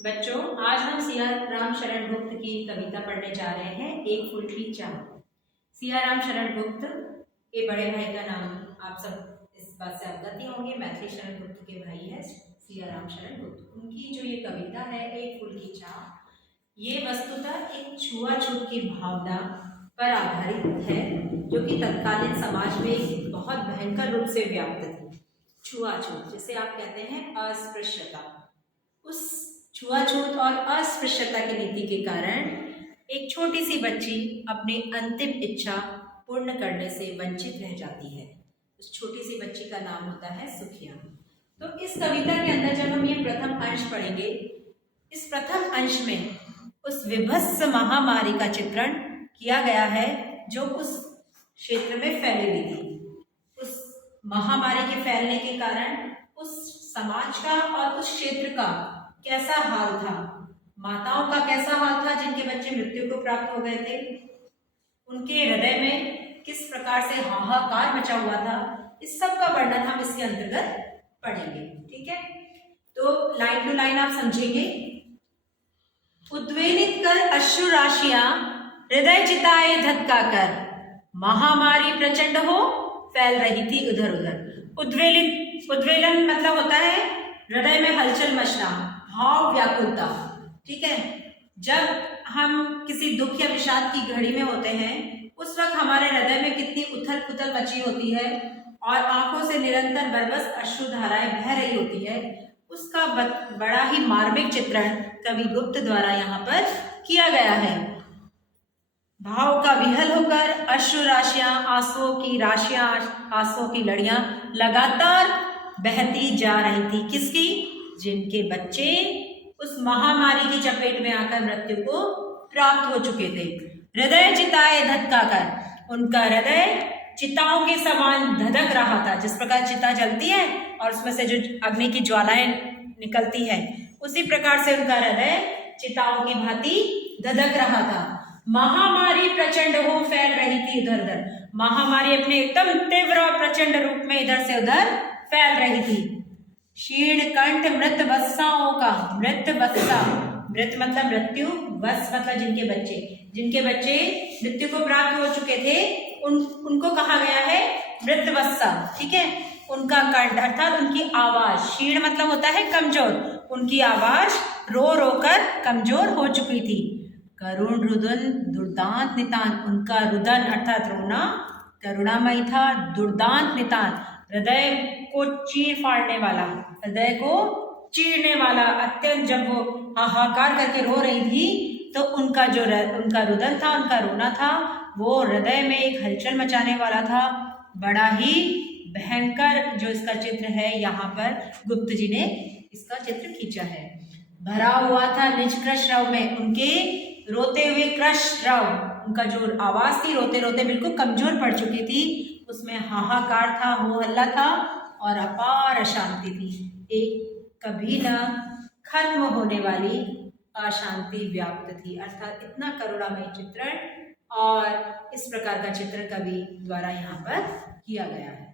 बच्चों, आज हम सिया राम शरण गुप्त की कविता पढ़ने जा रहे हैं, एक फूल की चाह। सिया राम शरण गुप्त के बड़े भाई का नाम आप सब इस बात से अवगत ही होंगे। मैथिली शरण गुप्त के भाई है सिया राम शरण गुप्त। उनकी जो ये कविता है एक फूल की चाह, ये वस्तुतः एक छुआछूत की भावना पर आधारित है, जो कि तत्कालीन समाज में एक बहुत भयंकर रूप से व्याप्त थी। छुआछूत जिसे आप कहते हैं अस्पृश्यता, उस छुआछूत और अस्पृश्यता की नीति के कारण एक छोटी सी बच्ची अपनी अंतिम इच्छा पूर्ण करने से वंचित रह जाती है। उस छोटी सी बच्ची का नाम होता है सुखिया। तो इस कविता के अंदर जब हम ये प्रथम अंश पढ़ेंगे, इस प्रथम अंश में उस विभत्स महामारी का चित्रण किया गया है जो उस क्षेत्र में फैली हुई थी। उस महामारी के फैलने के कारण उस समाज का और उस क्षेत्र का कैसा हाल था, माताओं का कैसा हाल था जिनके बच्चे मृत्यु को प्राप्त हो गए थे, उनके हृदय में किस प्रकार से हाहाकार मचा हुआ था, इस सब का वर्णन हम इसके अंतर्गत पढ़ेंगे। ठीक है, तो लाइन टू लाइन आप समझेंगे। उद्वेलित कर अश्रु राशियां हृदय चिताए धक्का कर, महामारी प्रचंड हो फैल रही थी उधर उधर। उद्वेलित, उद्वेलन मतलब होता है हृदय में हलचल मचना, भाव व्याकुलता। ठीक है, जब हम किसी दुख या विषाद की घड़ी में होते हैं, उस वक्त हमारे हृदय में कितनी उथल पुथल मची होती है और आंखों से निरंतर बरबस अश्रु धाराएं बह रही होती है, उसका बड़ा ही मार्मिक चित्रण कवि गुप्त द्वारा यहाँ पर किया गया है। भाव का विहल होकर अश्रु राशियां, आंसुओं की राशियां, आंसुओं की लड़ियां लगातार बहती जा रही थी। किसकी? जिनके बच्चे उस महामारी की चपेट में आकर मृत्यु को प्राप्त हो चुके थे। हृदय चिताए धधका कर, उनका हृदय चिताओं के समान धधक रहा था। जिस प्रकार चिता जलती है और उसमें से जो अग्नि की ज्वालाएं निकलती है, उसी प्रकार से उनका हृदय चिताओं की भांति धधक रहा था। महामारी प्रचंड हो फैल रही थी इधर उधर। महामारी अपने एकदम तीव्र और प्रचंड रूप में इधर से उधर फैल रही थी। क्षीण कंठ मृत वत्साओं का, मृत वत्सा, मृत मतलब मृत्यु, वत्स मतलब जिनके बच्चे मृत्यु को प्राप्त हो चुके थे, उनको कहा गया है मृत वत्सा। ठीक है, उनका कंठ अर्थात उनकी आवाज, क्षीण मतलब होता है कमजोर, उनकी आवाज रो रो कर कमजोर हो चुकी थी। करुण रुदन दुर्दांत नितान, उनका रुदन अर्थात रोना करुणामयी था। दुर्दांत नितान, हृदय को चीर फाड़ने वाला, हृदय को चीरने वाला, अत्यंत जब वो हाहाकार करके रो रही थी, तो उनका रुदन था, उनका रोना था, वो हृदय में एक हलचल मचाने वाला था। बड़ा ही भयंकर जो इसका चित्र है, यहाँ पर गुप्त जी ने इसका चित्र खींचा है। भरा हुआ था निज क्रश रव में, उनके रोते हुए क्रश रव, उनका जो आवाज थी रोते रोते बिल्कुल कमजोर पड़ चुकी थी, उसमें हाहाकार था, हो हल्ला था और अपार अशांति थी। एक कभी न खत्म होने वाली अशांति व्याप्त थी। अर्थात इतना करुणामय चित्रण और इस प्रकार का चित्र कवि द्वारा यहाँ पर किया गया है।